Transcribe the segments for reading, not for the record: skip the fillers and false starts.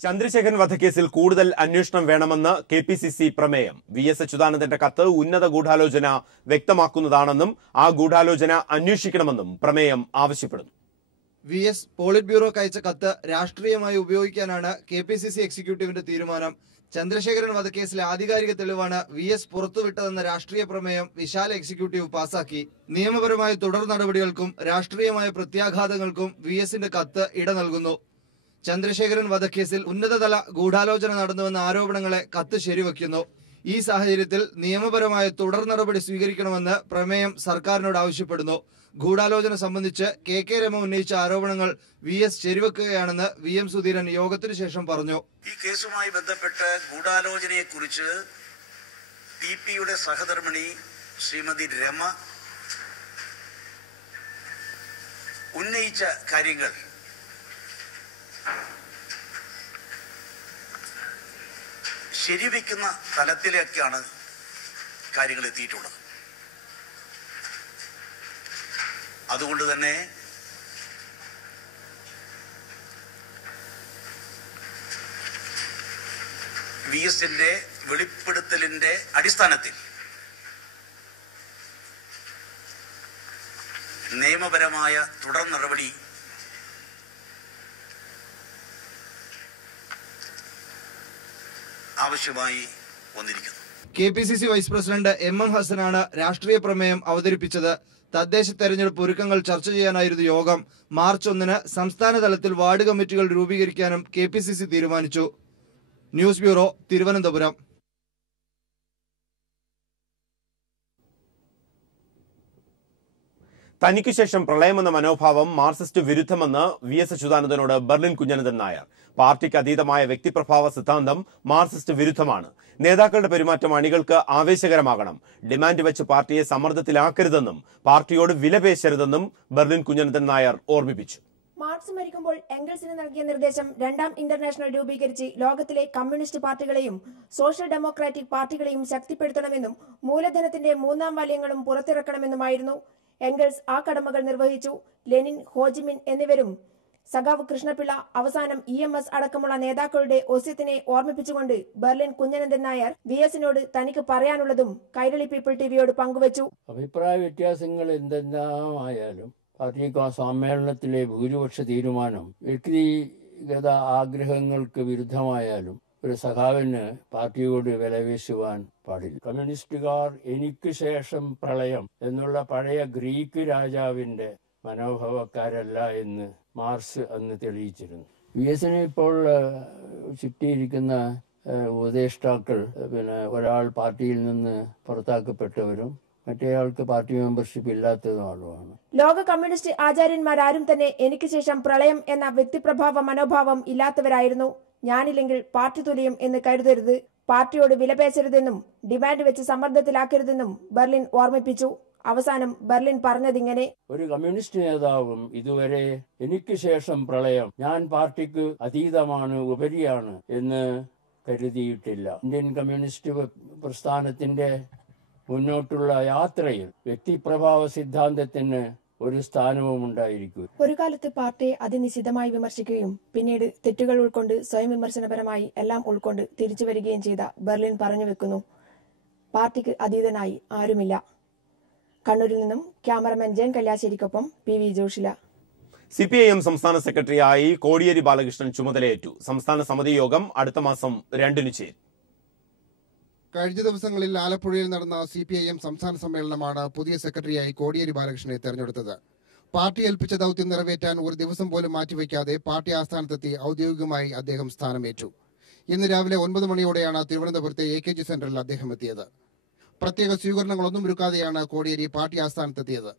ചന്ദ്രശേഖരൻ വധക്കേസിൽ കൂടുതൽ അന്വേഷണം വേണമെന്ന് കെപിസിസി പ്രമേയം. വി.എസ്. അച്യുതാനന്ദന്റെ കത്ത് ഉന്നത ഗൂഢാലോചന വ്യക്തമാക്കുന്നതാണെന്നും ആ ഗൂഢാലോചന അന്വേഷിക്കണമെന്നും പ്രമേയം ആവശ്യപ്പെടുന്നു. വി.എസ്. പോളിറ്റ് ബ്യൂറോക്ക് അയച്ച കത്ത് രാഷ്ട്രീയമായി ഉപയോഗിക്കാനാണ് കെപിസിസി എക്സിക്യൂട്ടീവിന്റെ തീരുമാനം. ചന്ദ്രശേഖരൻ വധക്കേസിലെ ആധികാരിക തെളിവാണ് വി.എസ്. പുറത്തുവിട്ടതെന്ന രാഷ്ട്രീയ പ്രമേയം വിശാല എക്സിക്യൂട്ടീവ് പാസാക്കി. നിയമപരമായ തുടർ നടപടികൾക്കും രാഷ്ട്രീയമായ പ്രത്യാഘാതങ്ങൾക്കും വി.എസിന്റെ കത്ത് ഇട നൽകുന്നു. ചന്ദ്രശേഖരൻ വധക്കേസിൽ ഉന്നതതല ഗൂഢാലോചന നടന്നുവെന്ന ആരോപണങ്ങളെ കത്ത് ശരിവയ്ക്കുന്നു. ഈ സാഹചര്യത്തിൽ നിയമപരമായ തുടർ നടപടി സ്വീകരിക്കണമെന്ന് പ്രമേയം സർക്കാരിനോട് ആവശ്യപ്പെടുന്നു. ഗൂഢാലോചന സംബന്ധിച്ച് കെ രമ ഉന്നയിച്ച ആരോപണങ്ങൾ വി.എസ്. ശരിവെക്കുകയാണെന്ന് വി.എം. സുധീരൻ യോഗത്തിനു ശേഷം പറഞ്ഞു. ഈ കേസുമായി ബന്ധപ്പെട്ട് ഗൂഢാലോചനയെക്കുറിച്ച് ടി.പിയുടെ സഹധർമ്മിണി ശ്രീമതി രമ ഉന്നയിച്ച കാര്യങ്ങൾ ശരിവെക്കുന്ന തലത്തിലേക്കാണ് കാര്യങ്ങൾ എത്തിയിട്ടുള്ളത്. അതുകൊണ്ട് തന്നെ വി.എസിന്റെ വെളിപ്പെടുത്തലിന്റെ അടിസ്ഥാനത്തിൽ നിയമപരമായ തുടർ നടപടി ആവശ്യമായി വന്നിരിക്കുന്നു. KPCC vice president M M. ഹസനാണ് രാഷ്ട്രീയ പ്രമേയം അവതരിപ്പിച്ചത്. തദ്ദേശ തെരഞ്ഞെടുപ്പ് ഒരുക്കങ്ങൾ ചർച്ച ചെയ്യാനായിരുന്നു യോഗം. മാർച്ച് 1-ന് സംസ്ഥാന തലത്തിൽ വാർഡ് കമ്മിറ്റികൾ രൂപീകരിക്കാനും കെപിസിസി തീരുമാനിച്ചു. News bureau, Thiruvananthapuram. തനിക്കു ശേഷം പ്രളയമെന്ന മനോഭാവം മാർക്സിസ്റ്റ് വിരുദ്ധമെന്ന് വി.എസ്. അച്യുതാനന്ദനോട് ബെർലിൻ കുഞ്ഞനന്ദൻ നായർ. പാർട്ടിക്ക് അതീതമായ വ്യക്തിപ്രഭാവ സിദ്ധാന്തം മാർക്സിസ്റ്റ് വിരുദ്ധമാണ്. നേതാക്കളുടെ പെരുമാറ്റം അണികൾക്ക് ആവേശകരമാകണം. ഡിമാൻഡ് വെച്ച് പാർട്ടിയെ സമ്മർദ്ദത്തിലാക്കരുതെന്നും പാർട്ടിയോട് വിലപേശരുതെന്നും ബെർലിൻ കുഞ്ഞനന്ദൻ നായർ ഓർമ്മിപ്പിച്ചു. മാർക്സ് മരിക്കുമ്പോൾ എംഗൽസിന് നൽകിയ നിർദ്ദേശം രണ്ടാം ഇന്റർനാഷണൽ രൂപീകരിച്ച് ലോകത്തിലെ കമ്മ്യൂണിസ്റ്റ് പാർട്ടികളെയും സോഷ്യൽ ഡെമോക്രാറ്റിക് പാർട്ടികളെയും ശക്തിപ്പെടുത്തണമെന്നും മൂലധനത്തിന്റെ 3 വാല്യങ്ങളും പുറത്തിറക്കണമെന്നുമായിരുന്നു. എംഗൽസ് ആ കടമകൾ നിർവഹിച്ചു. ലെനിൻ, ഹോജിമിൻ എന്നിവരും സഖാവ് കൃഷ്ണപിള്ള, അവസാനം EMS അടക്കമുള്ള നേതാക്കളുടെ ഒസ്യത്തിനെ ഓർമ്മിപ്പിച്ചുകൊണ്ട് ബെർലിൻ കുഞ്ഞനന്ദൻ നായർ വി.എസിനോട് തനിക്ക് പറയാനുള്ളതും കൈരളി പീപ്പിൾ ടിവിയോട് പങ്കുവച്ചു. അഭിപ്രായ വ്യത്യാസങ്ങൾ എന്തെല്ലാമായാലും പാർട്ടി സമ്മേളനത്തിലെ ഭൂരിപക്ഷ തീരുമാനം വ്യക്തിഗത ആഗ്രഹങ്ങൾക്ക് വിരുദ്ധമായാലും ഒരു സഖാവിന് പാർട്ടിയോട് വിലപേശുവാൻ പാടില്ല. കമ്മ്യൂണിസ്റ്റുകാർ എനിക്ക് ശേഷം പ്രളയം എന്നുള്ള പഴയ ഗ്രീക്ക് രാജാവിന്റെ മനോഭാവക്കാരല്ല എന്ന് മാർക്സ് അന്ന് തെളിയിച്ചിരുന്നു. വി.എസിന് ഇപ്പോൾ ചുറ്റിയിരിക്കുന്ന ഉപദേഷ്ടാക്കൾ ഒരാൾ പാർട്ടിയിൽ നിന്ന് പുറത്താക്കപ്പെട്ടവരും മറ്റേയാൾക്ക് പാർട്ടി മെമ്പർഷിപ്പ് ഇല്ലാത്തതുമാണ്. ലോക കമ്മ്യൂണിസ്റ്റ് ആചാര്യന്മാരാരും തന്നെ എനിക്ക് ശേഷം പ്രളയം എന്ന വ്യക്തിപ്രഭാവ മനോഭാവം ഇല്ലാത്തവരായിരുന്നു. ഞാനില്ലെങ്കിൽ പാർട്ടി തുലയും എന്ന് കരുതരുത്. പാർട്ടിയോട് വിലപേശരുതെന്നും ഡിമാൻഡ് വെച്ച് സമ്മർദ്ദത്തിലാക്കരുതെന്നും ബെർലിൻ ഓർമ്മിപ്പിച്ചു. അവസാനം ബെർലിൻ പറഞ്ഞതിങ്ങനെ: ഒരു കമ്മ്യൂണിസ്റ്റ് നേതാവും ഇതുവരെ എനിക്ക് ശേഷം പ്രളയം, ഞാൻ പാർട്ടിക്ക് അതീതമാണ്, ഉപരിയാണ് എന്ന് കരുതിയിട്ടില്ല. ഇന്ത്യൻ കമ്മ്യൂണിസ്റ്റ് പ്രസ്ഥാനത്തിന്റെ മുന്നോട്ടുള്ള യാത്രയിൽ വ്യക്തിപ്രഭാവ സിദ്ധാന്തത്തിന് ഒരു സ്ഥാനവും ഉണ്ടായിരിക്കും. ഒരു കാലത്ത് പാർട്ടിയെ അതിനിശിതമായി വിമർശിക്കുകയും പിന്നീട് തെറ്റുകൾ ഉൾക്കൊണ്ട് സ്വയം വിമർശനപരമായി എല്ലാം ഉൾക്കൊണ്ട് തിരിച്ചു വരികയും ചെയ്ത ബെർലിൻ പറഞ്ഞു വെക്കുന്നു, പാർട്ടിക്ക് അതീതനായി ആരുമില്ല. കണ്ണൂരിൽ നിന്നും ക്യാമറമാൻ ജയൻ കല്യാശ്ശേരിക്കൊപ്പം PV ജോഷില. CPIM സംസ്ഥാന സെക്രട്ടറിയായി കോടിയേരി ബാലകൃഷ്ണൻ ചുമതലയേറ്റു. സംസ്ഥാന സമിതി യോഗം അടുത്ത മാസം 2-ന് ചേരും. കഴിഞ്ഞ ദിവസങ്ങളിൽ ആലപ്പുഴയിൽ നടന്ന CPIM സംസ്ഥാന സമ്മേളനമാണ് പുതിയ സെക്രട്ടറിയായി കോടിയേരി ബാലകൃഷ്ണനെ തെരഞ്ഞെടുത്തത്. പാർട്ടി ഏൽപ്പിച്ച ദൌത്യം നിറവേറ്റാൻ ഒരു ദിവസം പോലും മാറ്റിവെക്കാതെ പാർട്ടി ആസ്ഥാനത്തെത്തി ഔദ്യോഗികമായി അദ്ദേഹം സ്ഥാനമേറ്റു. ഇന്ന് രാവിലെ 9 മണിയോടെയാണ് തിരുവനന്തപുരത്തെ AKG സെന്ററിൽ അദ്ദേഹം എത്തിയത്. പ്രത്യേക സ്വീകരണങ്ങളൊന്നും ഒരുക്കാതെയാണ് കോടിയേരി പാർട്ടി ആസ്ഥാനത്തെത്തിയത്.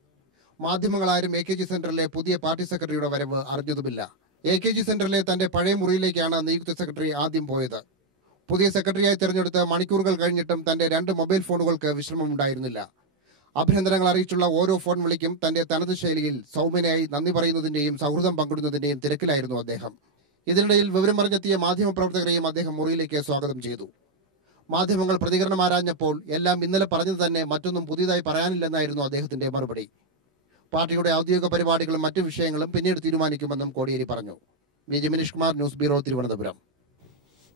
മാധ്യമങ്ങളാരും AKG സെന്ററിലെ പുതിയ പാർട്ടി സെക്രട്ടറിയുടെ വരവ് അറിഞ്ഞതുമില്ല. AKG സെന്ററിലെ തന്റെ പഴയ മുറിയിലേക്കാണ് നിയുക്ത സെക്രട്ടറി ആദ്യം പോയത്. പുതിയ സെക്രട്ടറിയായി തെരഞ്ഞെടുത്ത് മണിക്കൂറുകൾ കഴിഞ്ഞിട്ടും തന്റെ 2 മൊബൈൽ ഫോണുകൾക്ക് വിശ്രമമുണ്ടായിരുന്നില്ല. അഭിനന്ദനങ്ങൾ അറിയിച്ചുള്ള ഓരോ ഫോൺ വിളിക്കും തന്റെ തനത് ശൈലിയിൽ സൗമ്യനായി നന്ദി പറയുന്നതിന്റെയും സൗഹൃദം പങ്കിടുന്നതിന്റെയും തിരക്കിലായിരുന്നു അദ്ദേഹം. ഇതിനിടയിൽ വിവരമറിഞ്ഞെത്തിയ മാധ്യമപ്രവർത്തകരെയും അദ്ദേഹം മുറിയിലേക്ക് സ്വാഗതം ചെയ്തു. മാധ്യമങ്ങൾ പ്രതികരണം ആരാഞ്ഞപ്പോൾ എല്ലാം ഇന്നലെ പറഞ്ഞത് തന്നെ, മറ്റൊന്നും പുതിയതായി പറയാനില്ലെന്നായിരുന്നു അദ്ദേഹത്തിന്റെ മറുപടി. പാർട്ടിയുടെ ഔദ്യോഗിക പരിപാടികളും മറ്റു വിഷയങ്ങളും പിന്നീട് തീരുമാനിക്കുമെന്നും കോടിയേരി പറഞ്ഞു. V. Jiminish Kumar, news bureau, Thiruvananthapuram.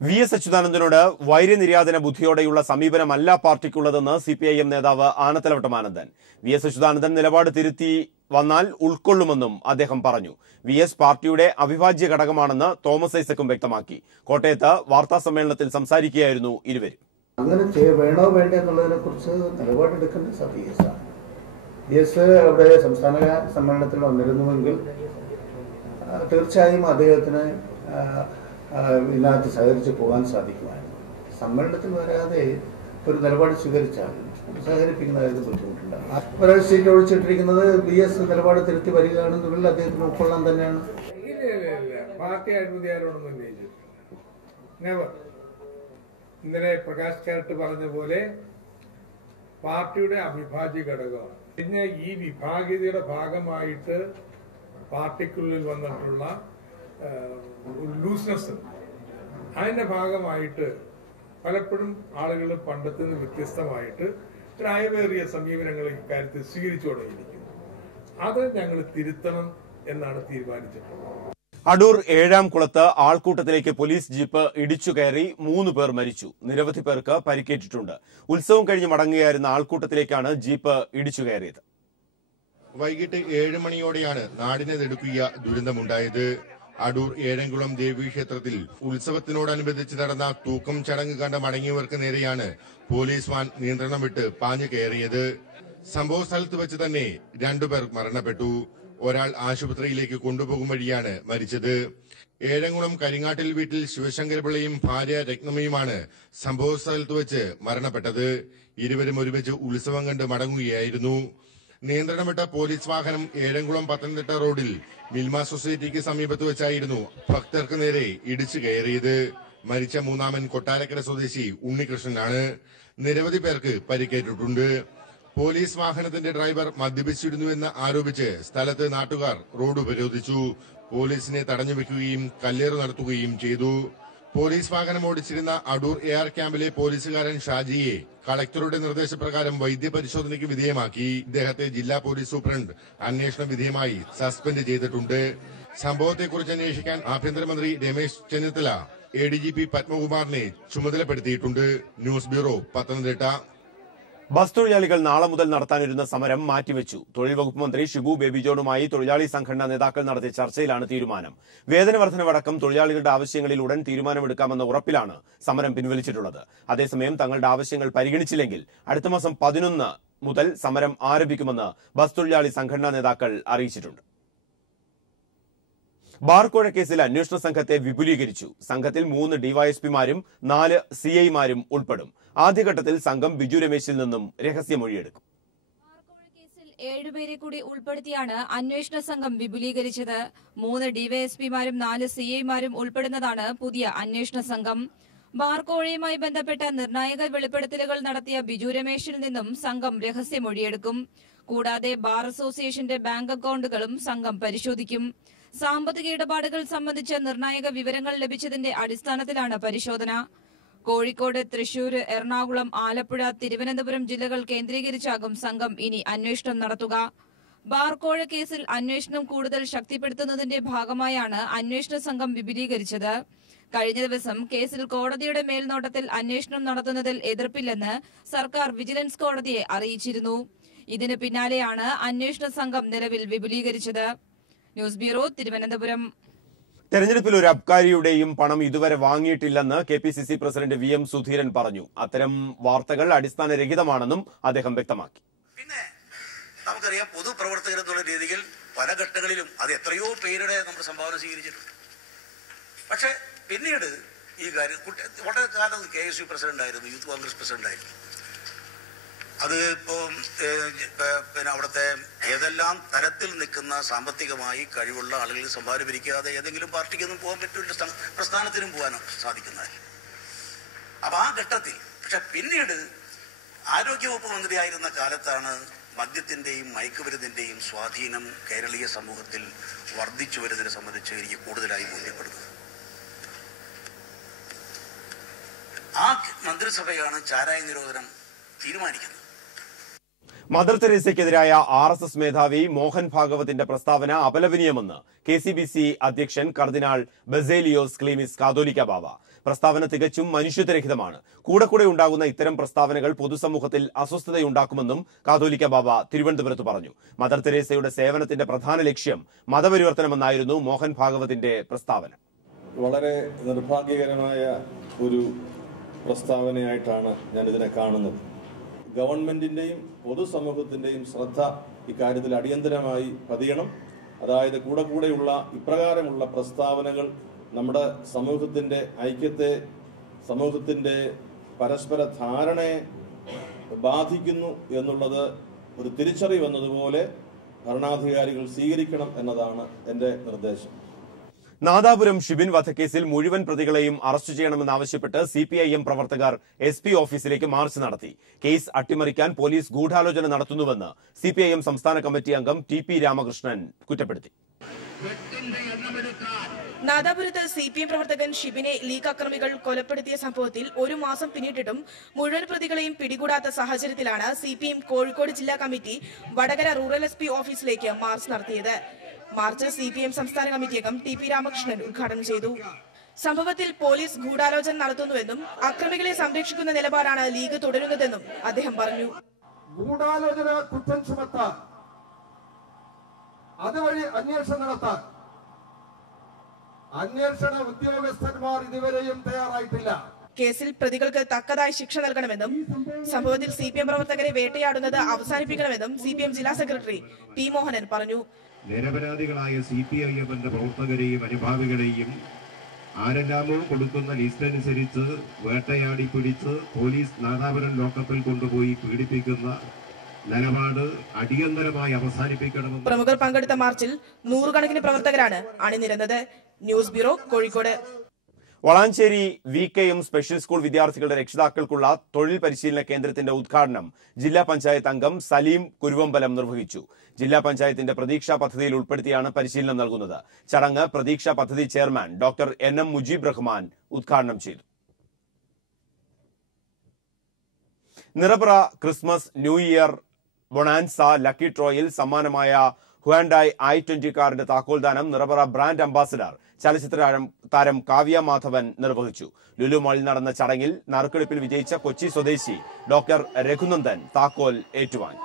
VS അച്യുതാനന്ദനോട് വൈര്യനിര്യാതന ബുദ്ധിയോടെയുള്ള സമീപനമല്ല പാർട്ടിക്കുള്ളതെന്ന് CPIM നേതാവ് ആനത്തലവട്ടം ആനന്ദൻ. VS അച്യുതാനന്ദൻ നിലപാട് തിരുത്തി വന്നാൽ ഉൾക്കൊള്ളുമെന്നും അദ്ദേഹം പറഞ്ഞു. VS പാർട്ടിയുടെ അവിഭാജ്യ ഘടകമാണെന്ന് തോമസ് ഐസക്കും വ്യക്തമാക്കി. കോട്ടയത്ത് വാർത്താസമ്മേളനത്തിൽ സംസാരിക്കുകയായിരുന്നു ഇരുവരും. അങ്ങനെ വേണോ വേണ്ടേ എന്നുള്ളതിനെ കുറിച്ച് നിലപാടെടുക്കേണ്ട VS-ആണ്. VS അവിടെ സംസ്ഥാന സമ്മേളനത്തിൽ വന്നിരുന്നുവെങ്കിൽ തീർച്ചയായും അദ്ദേഹത്തിന് ഇതിനകത്ത് സഹകരിച്ച് പോകാൻ സാധിക്കുമായിരുന്നു. സമ്മേളനത്തിൽ വരാതെ ഒരു നിലപാട് സ്വീകരിച്ചാൽ സഹകരിപ്പിക്കുന്നതായിരുന്നു ബുദ്ധിമുട്ടില്ല. ഒരാൾ സീറ്റ് ഒഴിച്ചിട്ടിരിക്കുന്നത് VS നിലപാട് തിരുത്തി വരികയാണെന്നുള്ളിൽ അദ്ദേഹത്തിന് ഉൾക്കൊള്ളാൻ തന്നെയാണ്. പാർട്ടി അഴിമതിയാരോടൊന്നും ഉന്നയിച്ചിട്ടില്ല. ഇന്നലെ പ്രകാശ് കാരട്ട് പറഞ്ഞ പോലെ പാർട്ടിയുടെ അവിഭാജ്യ ഘടകമാണ്. പിന്നെ ഈ വിഭാഗീയതയുടെ ഭാഗമായിട്ട് പാർട്ടിക്കുള്ളിൽ വന്നിട്ടുള്ള ലൂസ്നെസ്, അതിന്റെ ഭാഗമായിട്ട് പലപ്പോഴും ആളുകൾ പണ്ടത്തിൽ നിന്ന് വ്യത്യസ്തമായിട്ട് അയവേറിയ സമീപനങ്ങൾ ഇക്കാര്യത്തിൽ സ്വീകരിച്ചു തുടങ്ങിയിരിക്കുന്നു. അത് ഞങ്ങൾ തിരുത്തണം എന്നാണ് തീരുമാനിച്ചിട്ടുള്ളത്. അടൂർ ഏഴാംകുളത്ത് ആൾക്കൂട്ടത്തിലേക്ക് പോലീസ് ജീപ്പ് ഇടിച്ചു കയറി 3 പേർ മരിച്ചു. നിരവധി പേർക്ക് പരിക്കേറ്റിട്ടുണ്ട്. ഉത്സവം കഴിഞ്ഞ് മടങ്ങുകയായിരുന്ന ആൾക്കൂട്ടത്തിലേക്കാണ് ജീപ്പ് ഇടിച്ചു കയറിയത്. വൈകിട്ട് 7 മണിയോടെയാണ് നാടിനെ നടുക്കിയ ദുരന്തമുണ്ടായത്. അടൂർ ഏഴംകുളം ദേവീക്ഷേത്രത്തിൽ ഉത്സവത്തിനോടനുബന്ധിച്ച് നടന്ന തൂക്കം ചടങ്ങ് കണ്ട് മടങ്ങിയവർക്ക് നേരെയാണ് പോലീസ് വാൻ നിയന്ത്രണം വിട്ട് പാഞ്ഞു കയറിയത്. സംഭവ സ്ഥലത്ത് വെച്ച് തന്നെ 2 പേർ മരണപ്പെട്ടു. ഒരാൾ ആശുപത്രിയിലേക്ക് കൊണ്ടുപോകും വഴിയാണ് മരിച്ചത്. ഏഴംകുളം കരിങ്ങാട്ടിൽ വീട്ടിൽ ശിവശങ്കരപിള്ളയും ഭാര്യ രത്നമ്മയുമാണ് സംഭവ സ്ഥലത്ത് വെച്ച് മരണപ്പെട്ടത്. ഇരുവരും ഒരുമിച്ച് ഉത്സവം കണ്ട് മടങ്ങുകയായിരുന്നു. നിയന്ത്രണം വിട്ട പോലീസ് വാഹനം ഏഴംകുളം പത്തനംതിട്ട റോഡിൽ മിൽമ സൊസൈറ്റിക്ക് സമീപത്ത് വെച്ചായിരുന്നു ഭക്തർക്ക് നേരെ ഇടിച്ചു കയറിയത്. മരിച്ച മൂന്നാമൻ കൊട്ടാരക്കര സ്വദേശി ഉണ്ണികൃഷ്ണനാണ്. നിരവധി പേർക്ക് പരിക്കേറ്റിട്ടുണ്ട്. പോലീസ് വാഹനത്തിന്റെ ഡ്രൈവർ മദ്യപിച്ചിരുന്നുവെന്ന് ആരോപിച്ച് സ്ഥലത്ത് നാട്ടുകാർ റോഡ് ഉപരോധിച്ചു. പോലീസിനെ തടഞ്ഞുവെക്കുകയും കല്ലേറ് നടത്തുകയും ചെയ്തു. പോലീസ് വാഹനം ഓടിച്ചിരുന്ന അടൂർ AR ക്യാമ്പിലെ പോലീസുകാരൻ ഷാജിയെ കളക്ടറുടെ നിർദ്ദേശപ്രകാരം വൈദ്യപരിശോധനയ്ക്ക് വിധേയമാക്കി. ഇദ്ദേഹത്തെ ജില്ലാ പോലീസ് സൂപ്രണ്ട് അന്വേഷണ വിധേയമായി സസ്പെൻഡ് ചെയ്തിട്ടുണ്ട്. സംഭവത്തെക്കുറിച്ച് അന്വേഷിക്കാൻ ആഭ്യന്തരമന്ത്രി രമേശ് ചെന്നിത്തല ADGP പത്മകുമാറിനെ ചുമതലപ്പെടുത്തിയിട്ടുണ്ട്. News bureau, Pathanamthitta. ബസ് തൊഴിലാളികൾ നാളെ മുതൽ നടത്താനിരുന്ന സമരം മാറ്റിവെച്ചു. തൊഴിൽ വകുപ്പ് മന്ത്രി ഷിബു ബേബി ജോണുമായി തൊഴിലാളി സംഘടനാ നേതാക്കൾ നടത്തിയ ചർച്ചയിലാണ് തീരുമാനം. വേതന വർധനവടക്കം തൊഴിലാളികളുടെ ആവശ്യങ്ങളിൽ ഉടൻ തീരുമാനമെടുക്കാമെന്ന ഉറപ്പിലാണ് സമരം പിൻവലിച്ചിട്ടുള്ളത്. അതേസമയം തങ്ങളുടെ ആവശ്യങ്ങൾ പരിഗണിച്ചില്ലെങ്കിൽ അടുത്ത മാസം 11 മുതൽ സമരം ആരംഭിക്കുമെന്ന് ബസ് തൊഴിലാളി സംഘടനാ നേതാക്കൾ അറിയിച്ചിട്ടുണ്ട്. ബാർക്കോഴ കേസിൽ അന്വേഷണ സംഘത്തെ വിപുലീകരിച്ചു. സംഘത്തിൽ 3 ഡിവൈഎസ്പിമാരും 4 CI-മാരും ഉൾപ്പെടും. ആദ്യഘട്ടത്തിൽ സംഘം ബിജു രമേശിൽ നിന്നും രഹസ്യമൊഴിയെടുക്കും. ബാർക്കോഴ കേസിൽ 7 പേരെ കൂടി ഉൾപ്പെടുത്തിയാണ് അന്വേഷണ സംഘം വിപുലീകരിച്ചത്. 3 ഡിവൈഎസ്പിമാരും 4 CI-മാരും ഉൾപ്പെടുന്നതാണ് പുതിയ അന്വേഷണ സംഘം. ബാർക്കോഴയുമായി ബന്ധപ്പെട്ട നിർണായക വെളിപ്പെടുത്തലുകൾ നടത്തിയ ബിജു രമേശിൽ നിന്നും സംഘം രഹസ്യമൊഴിയെടുക്കും. കൂടാതെ ബാർ അസോസിയേഷന്റെ ബാങ്ക് അക്കൌണ്ടുകളും സംഘം പരിശോധിക്കും. സാമ്പത്തിക ഇടപാടുകൾ സംബന്ധിച്ച നിർണായക വിവരങ്ങൾ ലഭിച്ചതിന്റെ അടിസ്ഥാനത്തിലാണ് പരിശോധന. കോഴിക്കോട്, തൃശൂർ, എറണാകുളം, ആലപ്പുഴ, തിരുവനന്തപുരം ജില്ലകൾ കേന്ദ്രീകരിച്ചാകും സംഘം ഇനി അന്വേഷണം നടത്തുക. ബാർക്കോഴ കേസിൽ അന്വേഷണം കൂടുതൽ ശക്തിപ്പെടുത്തുന്നതിന്റെ ഭാഗമായാണ് അന്വേഷണ സംഘം വിപുലീകരിച്ചത്. കഴിഞ്ഞ ദിവസം കേസിൽ കോടതിയുടെ മേൽനോട്ടത്തിൽ അന്വേഷണം നടത്തുന്നതിൽ എതിർപ്പില്ലെന്ന് സർക്കാർ വിജിലൻസ് കോടതിയെ അറിയിച്ചിരുന്നു. ഇതിന് പിന്നാലെയാണ് അന്വേഷണ സംഘം നിലവിൽ വിപുലീകരിച്ചത്. News bureau, Thiruvananthapuram. തെരഞ്ഞെടുപ്പിൽ ഒരു അബ്കാരിയുടെയും പണം ഇതുവരെ വാങ്ങിയിട്ടില്ലെന്ന് KPCC പ്രസിഡന്റ് VM സുധീരൻ പറഞ്ഞു. അത്തരം വാർത്തകൾ അടിസ്ഥാനരഹിതമാണെന്നും അദ്ദേഹം വ്യക്തമാക്കി. പിന്നെ നമുക്കറിയാം, പൊതുപ്രവർത്തകർ എന്നുള്ള രീതിയിൽ പല ഘട്ടങ്ങളിലും അത് എത്രയോ പേരുടെ നമ്മൾ സംഭാവന സ്വീകരിച്ചിട്ടുണ്ട്. പക്ഷെ പിന്നീട് ഈ കാര്യം വളരെ കാലം KSU പ്രസിഡന്റ് ആയിരുന്നു, യൂത്ത് കോൺഗ്രസ് പ്രസിഡന്റ് ആയിരുന്നു. അത് ഇപ്പോൾ പിന്നെ അവിടുത്തെ ഏതെല്ലാം തരത്തിൽ നിൽക്കുന്ന സാമ്പത്തികമായി കഴിവുള്ള ആളുകൾ സംഭാവന പിരിക്കാതെ ഏതെങ്കിലും പാർട്ടിക്കൊന്നും പോകാൻ പറ്റില്ല, പ്രസ്ഥാനത്തിനും പോകാനും സാധിക്കുന്നതല്ല. അപ്പം ആ ഘട്ടത്തിൽ പക്ഷെ പിന്നീട് ആരോഗ്യവകുപ്പ് മന്ത്രിയായിരുന്ന കാലത്താണ് മദ്യത്തിന്റെയും മയക്കുമരുന്നിന്റെയും സ്വാധീനം കേരളീയ സമൂഹത്തിൽ വർദ്ധിച്ചു വരുന്നതിനെ സംബന്ധിച്ച് എനിക്ക് കൂടുതലായി ബോധ്യപ്പെടുന്നത്. ആ മന്ത്രിസഭയാണ് ചാരായ നിരോധനം തീരുമാനിക്കുന്നത്. മദർ തെരേസയ്ക്കെതിരായ RSS മേധാവി മോഹൻ ഭാഗവത്തിന്റെ പ്രസ്താവന അപലപനീയമെന്ന് KCBC അധ്യക്ഷൻ കർദിനാൾ ബസേലിയോസ് ക്ലീമിസ് കാതോലിക്ക ബാവ. പ്രസ്താവന തികച്ചും മനുഷ്യത്വരഹിതമാണ്. കൂടെ ഉണ്ടാകുന്ന ഇത്തരം പ്രസ്താവനകൾ പൊതുസമൂഹത്തിൽ അസ്വസ്ഥതയുണ്ടാക്കുമെന്നും കാതോലിക്ക ബാവ തിരുവനന്തപുരത്ത് പറഞ്ഞു. മദർ തെരേസയുടെ സേവനത്തിന്റെ പ്രധാന ലക്ഷ്യം മതപരിവർത്തനമെന്നായിരുന്നു മോഹൻ ഭാഗവത്തിന്റെ പ്രസ്താവന. വളരെ നിർഭാഗ്യകരമായ ഒരു പ്രസ്താവനയായിട്ടാണ് ഞാനിതിനെ കാണുന്നത്. ഗവൺമെന്റിന്റെയും പൊതുസമൂഹത്തിന്റെയും ശ്രദ്ധ ഇക്കാര്യത്തിൽ അടിയന്തരമായി പതിയണം. അതായത് കൂടെയുള്ള ഇപ്രകാരമുള്ള പ്രസ്താവനകൾ നമ്മുടെ സമൂഹത്തിന്റെ ഐക്യത്തെ, സമൂഹത്തിന്റെ പരസ്പര ധാരണയെ ബാധിക്കുന്നു എന്നുള്ളത് ഒരു തിരിച്ചറിവ് എന്നതുപോലെ ഭരണാധികാരികൾ സ്വീകരിക്കണം എന്നതാണ് എൻ്റെ നിർദ്ദേശം. നാദാപുരം ഷിബിൻ വധക്കേസിൽ മുഴുവൻ പ്രതികളെയും അറസ്റ്റ് ചെയ്യണമെന്നാവശ്യപ്പെട്ട് CPIM പ്രവർത്തകർ SP ഓഫീസിലേക്ക് മാർച്ച് നടത്തി. കേസ് അട്ടിമറിക്കാൻ പോലീസ് ഗൂഢാലോചന നടത്തുന്നുവെന്ന് CPIM സംസ്ഥാന കമ്മിറ്റി അംഗം TP രാമകൃഷ്ണൻ കുറ്റപ്പെടുത്തി. നാദാപുരത്ത് CPM പ്രവർത്തകൻ ഷിബിനെ ലീഗ് അക്രമികൾ കൊലപ്പെടുത്തിയ സംഭവത്തിൽ ഒരു മാസം പിന്നിട്ടിട്ടും മുഴുവൻ പ്രതികളെയും പിടികൂടാത്ത സാഹചര്യത്തിലാണ് CPM കോഴിക്കോട് ജില്ലാ കമ്മിറ്റി വടകര റൂറൽ SP ഓഫീസിലേക്ക് മാർച്ച് നടത്തിയത്. മാർച്ച് CPM സംസ്ഥാന കമ്മിറ്റി അംഗം TP രാമകൃഷ്ണൻ ഉദ്ഘാടനം ചെയ്തു. സംഭവത്തിൽ പോലീസ് ഗൂഢാലോചന നടത്തുന്നുവെന്നും അക്രമികളെ സംരക്ഷിക്കുന്ന നിലപാടാണ് ലീഗ് തുടരുന്നതെന്നും അദ്ദേഹം പറഞ്ഞു. ഗൂഢാലോചന കുറ്റം ചുമത്താൻ, അതുവഴി അന്വേഷണം നടത്താൻ അന്വേഷണ ഉദ്യോഗസ്ഥന്മാർ ഇതുവരെയും തയ്യാറായിട്ടില്ല. കേസിൽ പ്രതികൾക്ക് തക്കതായ ശിക്ഷ നൽകണമെന്നും സംഭവത്തിൽ CPM പ്രവർത്തകരെ വേട്ടയാടുന്നത് അവസാനിപ്പിക്കണമെന്നും CPM ജില്ലാ സെക്രട്ടറി P മോഹനൻ പറഞ്ഞു. നിരപരാധികളായ CPIMന്റെ പ്രവർത്തകരെയും അനുഭാവികളെയും ആരെല്ലാമോ കൊടുക്കുന്ന ലിസ്റ്റ് അനുസരിച്ച് വേട്ടയാടി പിടിച്ച് പോലീസ് നാദാപുരം ലോക്കപ്പിൽ കൊണ്ടുപോയി പീഡിപ്പിക്കുന്ന നിലപാട് അടിയന്തരമായി അവസാനിപ്പിക്കണമെന്ന് പ്രമുഖർ പങ്കെടുത്ത മാർച്ചിൽ നൂറുകണക്കിന് പ്രവർത്തകരാണ് അണിനിരന്നത്. News bureau, Kozhikode. Valanchery VKM special school വിദ്യാർത്ഥികളുടെ രക്ഷിതാക്കൾക്കുള്ള തൊഴിൽ പരിശീലന കേന്ദ്രത്തിന്റെ ഉദ്ഘാടനം ജില്ലാ പഞ്ചായത്ത് അംഗം സലീം കുരുവമ്പലം നിർവഹിച്ചു. ജില്ലാ പഞ്ചായത്തിന്റെ പ്രതീക്ഷാ പദ്ധതിയിൽ ഉൾപ്പെടുത്തിയാണ് പരിശീലനം നൽകുന്നത്. ചടങ്ങ് പ്രതീക്ഷാ പദ്ധതി chairman doctor NM Mujeeb Rahman ഉദ്ഘാടനം ചെയ്തു. നിറപ്ര Christmas, new year bonanza lucky ഡ്രോയിൽ സമ്മാനമായ ഹുണ്ടായി i20 കാറിന്റെ താക്കോൽദാനം നിറപ്ര ബ്രാൻഡ് അംബാസിഡർ ചലച്ചിത്ര താരം കാവ്യ മാധവൻ നിർവഹിച്ചു. ലുലു മാളിൽ നടന്ന ചടങ്ങിൽ നറുക്കെടുപ്പിൽ വിജയിച്ച കൊച്ചി സ്വദേശി ഡോക്ടർ രഘുനന്ദൻ താക്കോൽ ഏറ്റുവാങ്ങി.